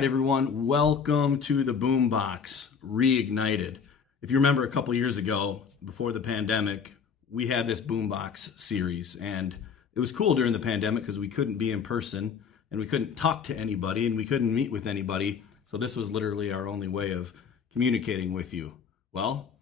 right, everyone, welcome to the Boombox Reignited. If you remember a couple years ago, before the pandemic, we had this Boombox series, and it was cool during the pandemic because we couldn't be in person and we couldn't talk to anybody and we couldn't meet with anybody. So this was literally our only way of communicating with you. Well,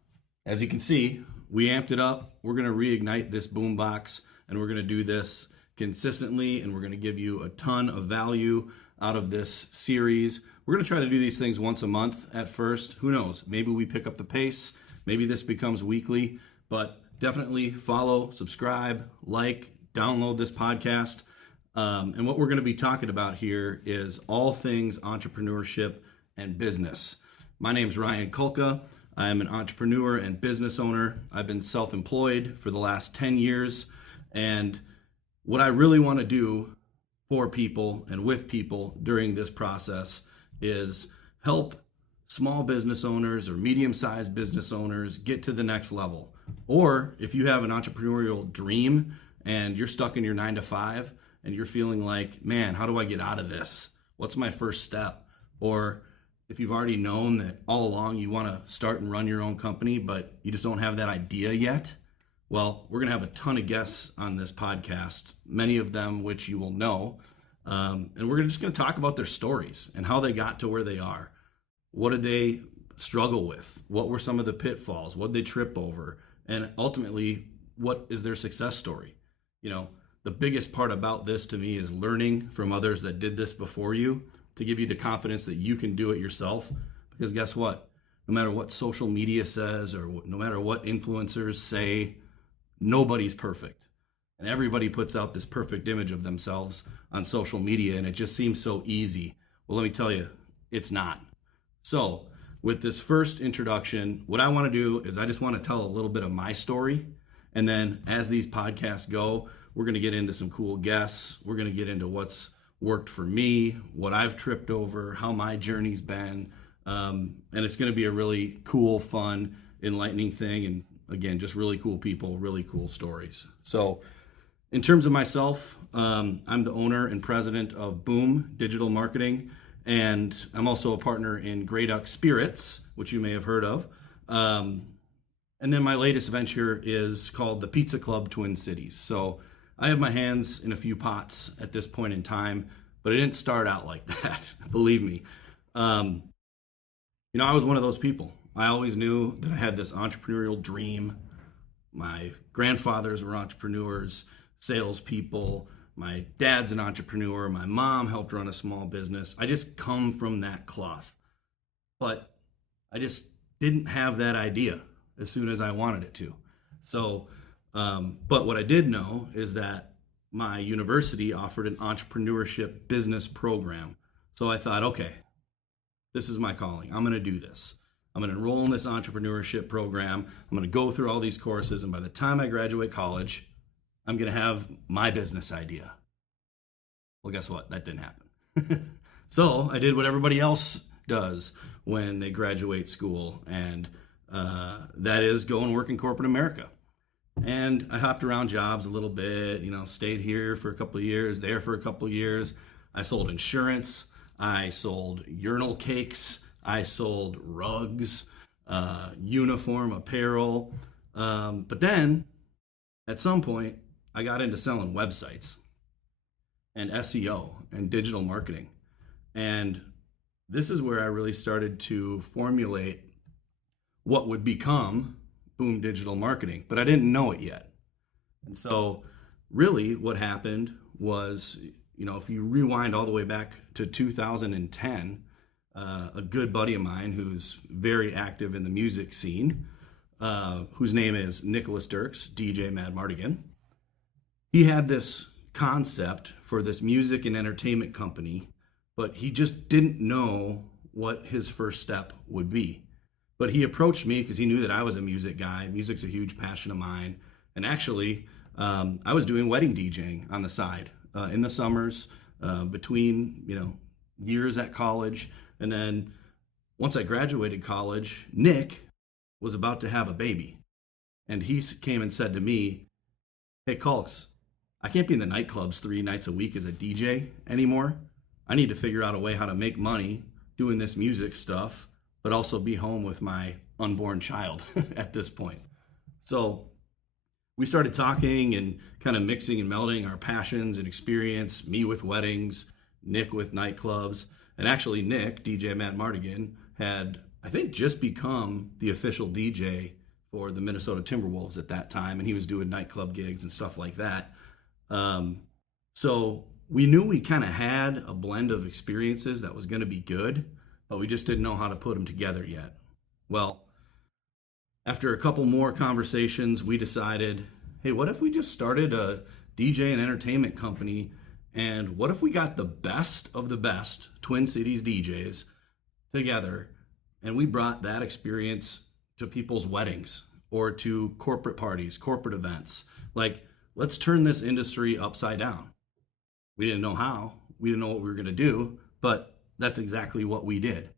as you can see, we amped it up. We're going to reignite this Boombox, and we're going to do this consistently, and we're going to give you a ton of value out of this series. We're going to try to do these things once a month at first. Who knows? Maybe we pick up the pace. Maybe this becomes weekly, but definitely follow, subscribe, like, download this podcast. And what we're going to be talking about here is all things entrepreneurship and business. My name's Ryan Kulka. I'm an entrepreneur and business owner. I've been self-employed for the last 10 years. And what I really want to do for people and with people during this process is help small business owners or medium-sized business owners get to the next level. Or if you have an entrepreneurial dream and you're stuck in your 9-to-5 and you're feeling like, man, how do I get out of this? What's my first step? Or if you've already known that all along you want to start and run your own company, but you just don't have that idea yet, well, we're going to have a ton of guests on this podcast, many of them which you will know. And we're just going to talk about their stories and how they got to where they are. What did they struggle with? What were some of the pitfalls? What did they trip over? And ultimately, what is their success story? You know, the biggest part about this to me is learning from others that did this before you to give you the confidence that you can do it yourself. Because guess what? No matter what social media says or no matter what influencers say, nobody's perfect. And everybody puts out this perfect image of themselves on social media, and it just seems so easy. Well, let me tell you, it's not. So with this first introduction, what I want to do is I just want to tell a little bit of my story. And then as these podcasts go, we're going to get into some cool guests. We're going to get into what's worked for me, what I've tripped over, how my journey's been. And it's going to be a really cool, fun, enlightening thing. And again, just really cool people, really cool stories. So in terms of myself, I'm the owner and president of Boom Digital Marketing, and I'm also a partner in Grey Duck Spirits, which you may have heard of. And then my latest venture is called the Pizza Club Twin Cities. So I have my hands in a few pots at this point in time, but it didn't start out like that, believe me. I was one of those people. I always knew that I had this entrepreneurial dream. My grandfathers were entrepreneurs, salespeople. My dad's an entrepreneur. My mom helped run a small business. I just come from that cloth. But I just didn't have that idea as soon as I wanted it to. So, but what I did know is that my university offered an entrepreneurship business program. So I thought, okay, this is my calling. I'm going to do this. I'm going to enroll in this entrepreneurship program. I'm going to go through all these courses. And by the time I graduate college, I'm going to have my business idea. Well, guess what? That didn't happen. So I did what everybody else does when they graduate school. And that is go and work in corporate America. And I hopped around jobs a little bit, stayed here for a couple of years, there for a couple of years. I sold insurance. I sold urinal cakes. I sold rugs, uniform apparel. But then at some point, I got into selling websites and SEO and digital marketing. And this is where I really started to formulate what would become Boom Digital Marketing, but I didn't know it yet. And so really what happened was, if you rewind all the way back to 2010, a good buddy of mine who's very active in the music scene, whose name is Nicholas Dirks, DJ Mad Mardigan. He had this concept for this music and entertainment company, but he just didn't know what his first step would be. But he approached me because he knew that I was a music guy. Music's a huge passion of mine. And actually, I was doing wedding DJing on the side in the summers between, years at college. And then once I graduated college, Nick was about to have a baby. And he came and said to me, "Hey, Culks, I can't be in the nightclubs 3 nights a week as a DJ anymore. I need to figure out a way how to make money doing this music stuff, but also be home with my unborn child at this point. So we started talking and kind of mixing and melding our passions and experience, me with weddings, Nick with nightclubs. And actually, Nick, DJ Matt Mardigan, had, I think, just become the official DJ for the Minnesota Timberwolves at that time. And he was doing nightclub gigs and stuff like that. So we knew we kind of had a blend of experiences that was going to be good, but we just didn't know how to put them together yet. Well, after a couple more conversations, we decided, hey, what if we just started a DJ and entertainment company? And what if we got the best of the best Twin Cities DJs together and we brought that experience to people's weddings or to corporate parties, corporate events? Like, let's turn this industry upside down. We didn't know how, we didn't know what we were going to do, but that's exactly what we did.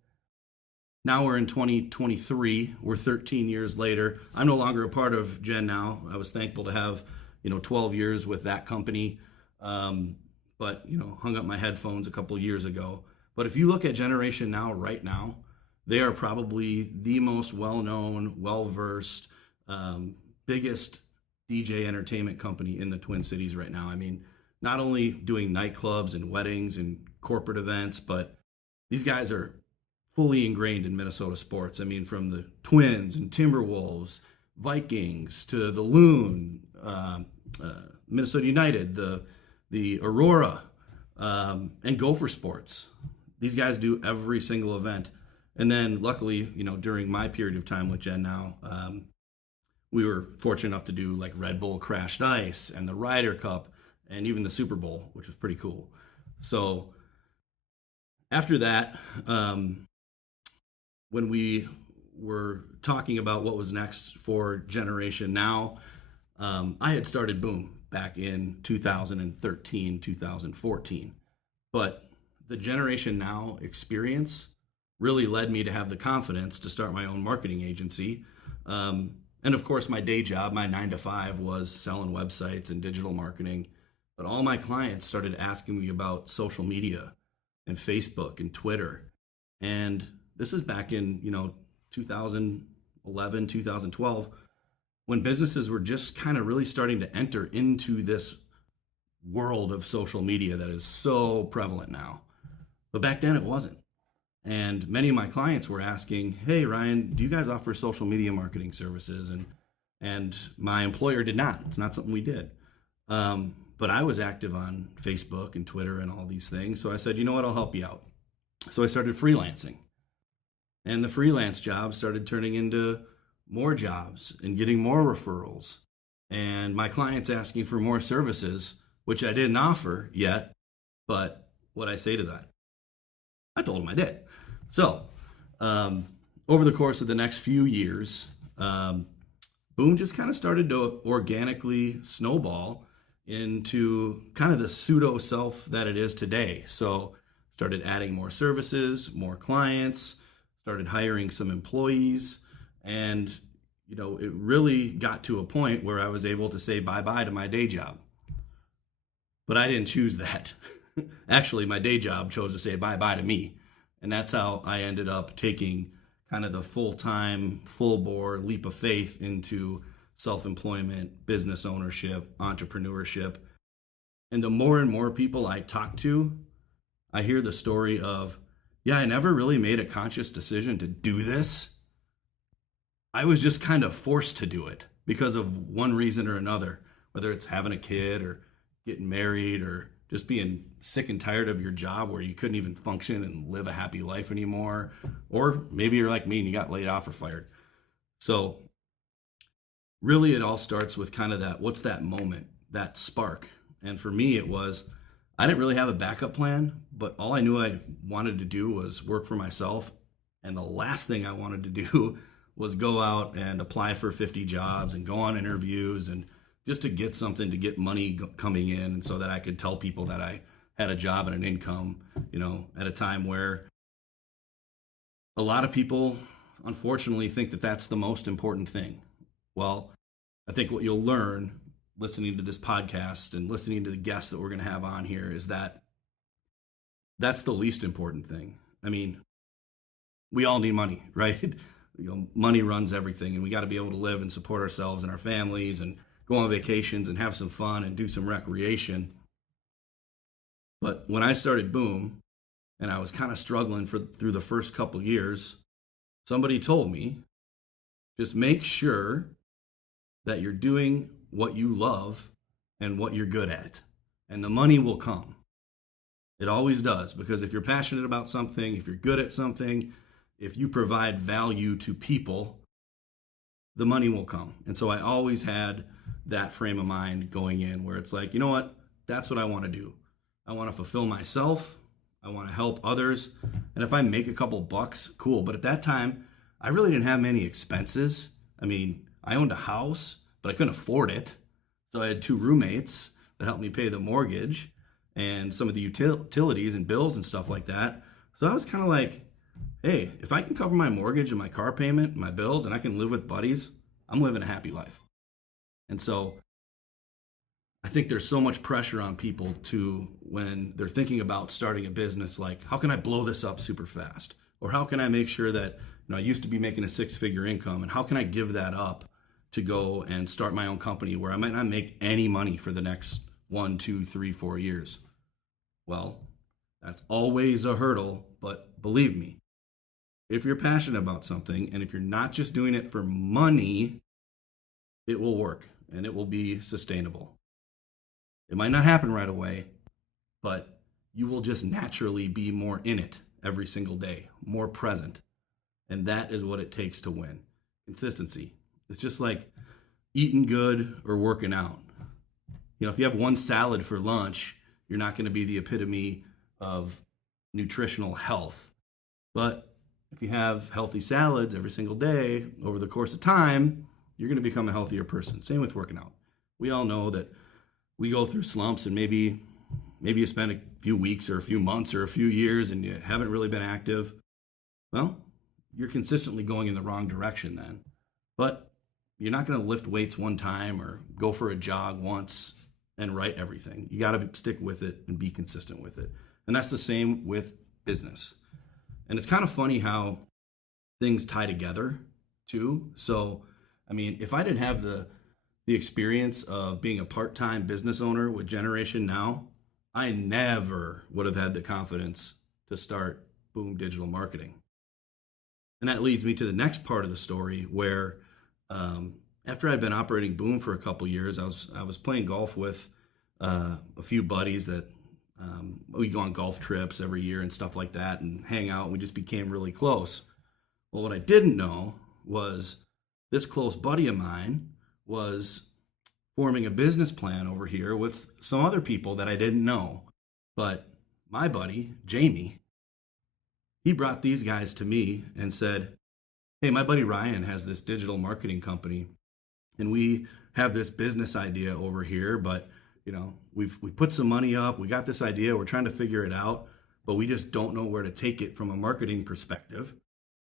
Now we're in 2023. We're 13 years later. I'm no longer a part of Gen Now. I was thankful to have, 12 years with that company. But hung up my headphones a couple of years ago. But if you look at Generation Now right now, they are probably the most well-known, well-versed, biggest DJ entertainment company in the Twin Cities right now. I mean, not only doing nightclubs and weddings and corporate events, but these guys are fully ingrained in Minnesota sports. I mean, from the Twins and Timberwolves, Vikings to the Loon, Minnesota United, the Aurora, and Gopher Sports. These guys do every single event. And then luckily, during my period of time with Gen Now, we were fortunate enough to do like Red Bull Crashed Ice and the Ryder Cup and even the Super Bowl, which was pretty cool. So after that, when we were talking about what was next for Generation Now, I had started Boom back in 2013, 2014. But the Generation Now experience really led me to have the confidence to start my own marketing agency. And of course, my day job, my 9 to 5, was selling websites and digital marketing. But all my clients started asking me about social media and Facebook and Twitter. And this is back in, 2011, 2012, when businesses were just kind of really starting to enter into this world of social media that is so prevalent now. But back then it wasn't. And many of my clients were asking, hey, Ryan, do you guys offer social media marketing services? And my employer did not. It's not something we did. But I was active on Facebook and Twitter and all these things. So I said, you know what, I'll help you out. So I started freelancing. And the freelance jobs started turning into more jobs and getting more referrals. And my clients asking for more services, which I didn't offer yet. But what I say to that? I told them I did. So over the course of the next few years, Boom just kind of started to organically snowball into kind of the pseudo self that it is today. So started adding more services, more clients, started hiring some employees, and it really got to a point where I was able to say bye-bye to my day job. But I didn't choose that. Actually, my day job chose to say bye-bye to me. And that's how I ended up taking kind of the full-time, full-bore leap of faith into self-employment, business ownership, entrepreneurship. And the more and more people I talk to, I hear the story of, yeah, I never really made a conscious decision to do this. I was just kind of forced to do it because of one reason or another, whether it's having a kid or getting married or just being sick and tired of your job where you couldn't even function and live a happy life anymore. Or maybe you're like me and you got laid off or fired. So really it all starts with kind of that, what's that moment, that spark? And for me, it was, I didn't really have a backup plan, but all I knew I wanted to do was work for myself. And the last thing I wanted to do was go out and apply for 50 jobs and go on interviews and just to get something, to get money coming in, and so that I could tell people that I had a job and an income, at a time where a lot of people unfortunately think that that's the most important thing. Well, I think what you'll learn listening to this podcast and listening to the guests that we're going to have on here is that that's the least important thing. I mean, we all need money, right? Money runs everything, and we got to be able to live and support ourselves and our families and go on vacations and have some fun and do some recreation. But when I started Boom and I was kind of struggling through the first couple years, somebody told me, just make sure that you're doing what you love and what you're good at, and the money will come. It always does, because if you're passionate about something, if you're good at something, if you provide value to people, the money will come. And so I always had that frame of mind going in, where it's like, you know what? That's what I want to do. I want to fulfill myself. I want to help others. And if I make a couple bucks, cool. But at that time, I really didn't have many expenses. I mean, I owned a house, but I couldn't afford it. So I had 2 roommates that helped me pay the mortgage and some of the utilities and bills and stuff like that. So I was kind of like, hey, if I can cover my mortgage and my car payment, and my bills, and I can live with buddies, I'm living a happy life. And so I think there's so much pressure on people to, when they're thinking about starting a business, like, how can I blow this up super fast? Or how can I make sure that, I used to be making a 6-figure income, and how can I give that up to go and start my own company where I might not make any money for the next 1, 2, 3, 4 years? Well, that's always a hurdle, but believe me, if you're passionate about something, and if you're not just doing it for money, it will work and it will be sustainable. It might not happen right away, but you will just naturally be more in it every single day, more present. And that is what it takes to win. Consistency. It's just like eating good or working out. If you have one salad for lunch, you're not going to be the epitome of nutritional health. But if you have healthy salads every single day over the course of time, you're going to become a healthier person. Same with working out. We all know that we go through slumps, and maybe you spend a few weeks or a few months or a few years and you haven't really been active. Well, you're consistently going in the wrong direction then. But you're not going to lift weights one time or go for a jog once and right everything. You got to stick with it and be consistent with it. And that's the same with business. And it's kind of funny how things tie together too. So, if I didn't have the experience of being a part-time business owner with Generation Now, I never would have had the confidence to start Boom Digital Marketing. And that leads me to the next part of the story, where after I'd been operating Boom for a couple years, I was playing golf with a few buddies that we'd go on golf trips every year and stuff like that and hang out. And we just became really close. Well, what I didn't know was this close buddy of mine was forming a business plan over here with some other people that I didn't know. But my buddy, Jamie, he brought these guys to me and said, hey, my buddy Ryan has this digital marketing company, and we have this business idea over here, but we put some money up, we got this idea, we're trying to figure it out, but we just don't know where to take it from a marketing perspective.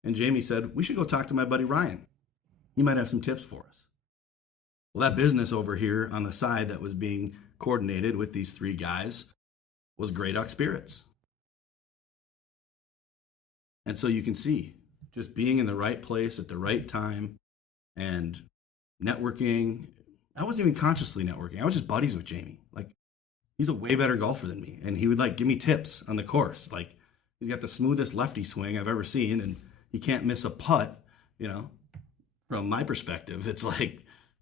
And Jamie said, we should go talk to my buddy Ryan. He might have some tips for us. Well, that business over here on the side that was being coordinated with these 3 guys was Grey Duck Spirits. And so you can see, just being in the right place at the right time and networking. I wasn't even consciously networking. I was just buddies with Jamie. Like, he's a way better golfer than me. And he would give me tips on the course. Like, he's got the smoothest lefty swing I've ever seen, and he can't miss a putt, from my perspective. It's like,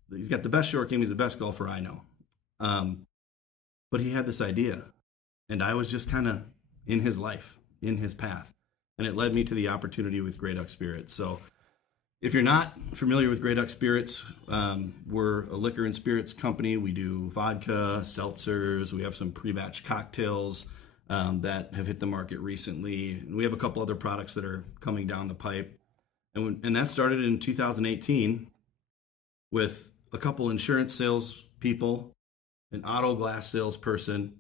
he's got the best short game. He's the best golfer I know. But he had this idea, and I was just kind of in his life, in his path. And it led me to the opportunity with Grey Duck Spirits. So if you're not familiar with Grey Duck Spirits, we're a liquor and spirits company. We do vodka, seltzers. We have some pre-batch cocktails that have hit the market recently. And we have a couple other products that are coming down the pipe. And that started in 2018 with a couple insurance sales people, an auto glass salesperson,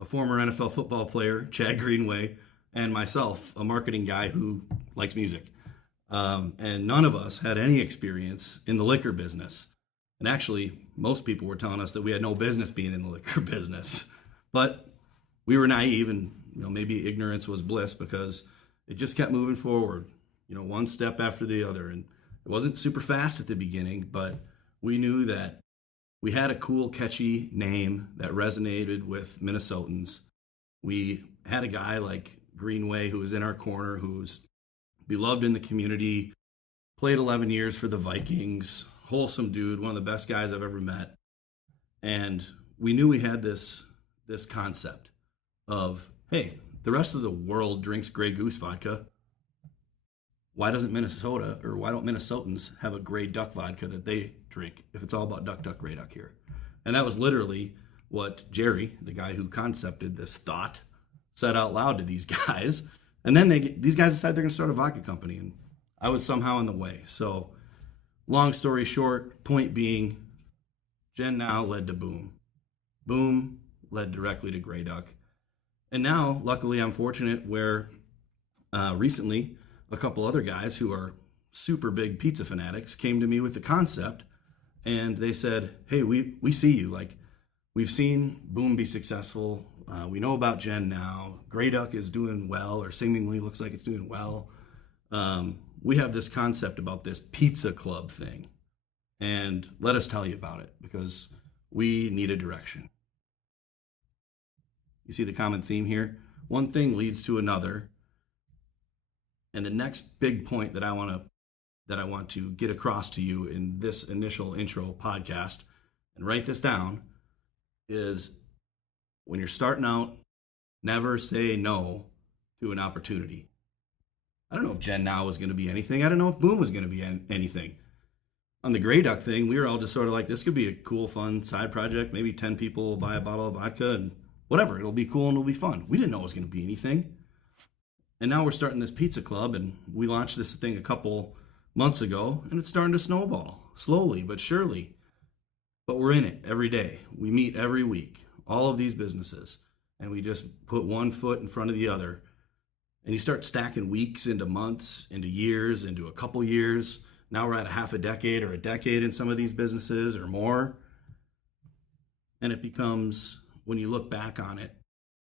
a former NFL football player, Chad Greenway, and myself, a marketing guy who likes music. And none of us had any experience in the liquor business. And actually, most people were telling us that we had no business being in the liquor business. But we were naive and maybe ignorance was bliss because it just kept moving forward, one step after the other. And it wasn't super fast at the beginning, but we knew that we had a cool, catchy name that resonated with Minnesotans. We had a guy like Greenway who was in our corner, who's beloved in the community, played 11 years for the Vikings, wholesome dude, one of the best guys I've ever met. And we knew we had this concept of, hey, the rest of the world drinks Grey Goose vodka. Why don't Minnesotans have a Grey Duck vodka that they drink if it's all about duck, duck, Grey Duck here? And that was literally what Jerry, the guy who concepted this thought, said out loud to these guys. And then these guys decided they're going to start a vodka company, and I was somehow in the way. So long story short, point being, Gen Now led to Boom. Boom led directly to Grey Duck. And now, luckily, I'm fortunate where recently a couple other guys who are super big pizza fanatics came to me with the concept, and they said, hey, we see you. Like, we've seen Boom be successful. We know about Gen Now. Grey Duck is doing well, or seemingly looks like it's doing well. We have this concept about this pizza club thing, and let us tell you about it because we need a direction. You see the common theme here? One thing leads to another. And the next big point that I want to get across to you in this initial intro podcast, and write this down, is when you're starting out, never say no to an opportunity. I don't know if Gen Now was going to be anything. I don't know if Boom was going to be anything. On the Grey Duck thing, we were all just sort of like, this could be a cool, fun side project. Maybe 10 people will buy a bottle of vodka and whatever. It'll be cool and it'll be fun. We didn't know it was going to be anything. And now we're starting this pizza club, and we launched this thing a couple months ago, and it's starting to snowball, slowly but surely. But we're in it every day. We meet every week, all of these businesses, and we just put one foot in front of the other. And you start stacking weeks into months, into years, into a couple years. Now we're at a half a decade or a decade in some of these businesses or more. And it becomes, when you look back on it,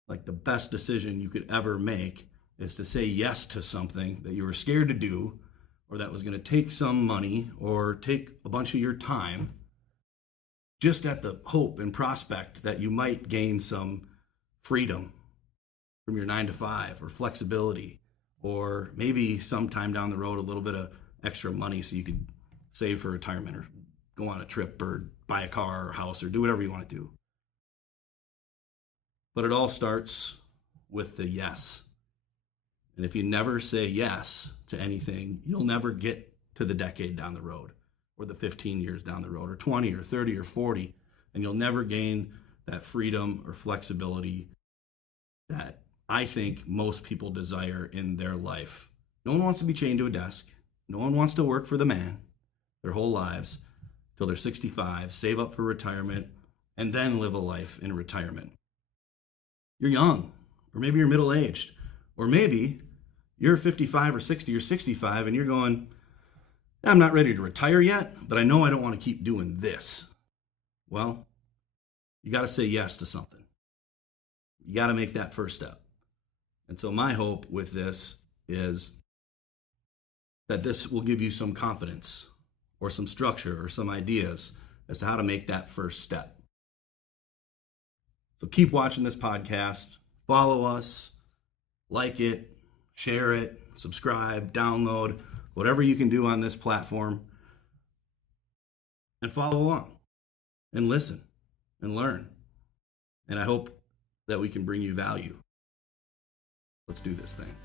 like the best decision you could ever make is to say yes to something that you were scared to do, or that was going to take some money or take a bunch of your time, just at the hope and prospect that you might gain some freedom from your 9-to-5 or flexibility, or maybe sometime down the road a little bit of extra money so you could save for retirement or go on a trip or buy a car or house or do whatever you want to do. But it all starts with the yes. And if you never say yes to anything, you'll never get to the decade down the road, or the 15 years down the road, or 20 or 30 or 40, and you'll never gain that freedom or flexibility that I think most people desire in their life. No one wants to be chained to a desk. No one wants to work for the man their whole lives till they're 65, save up for retirement, and then live a life in retirement. You're young, or maybe you're middle-aged, or maybe you're 55 or 60 or 65 and you're going, I'm not ready to retire yet, but I know I don't want to keep doing this. Well, you got to say yes to something. You got to make that first step. And so my hope with this is that this will give you some confidence or some structure or some ideas as to how to make that first step. So keep watching this podcast, follow us, like it, share it, subscribe, download, whatever you can do on this platform, and follow along and listen and learn. And I hope that we can bring you value. Let's do this thing.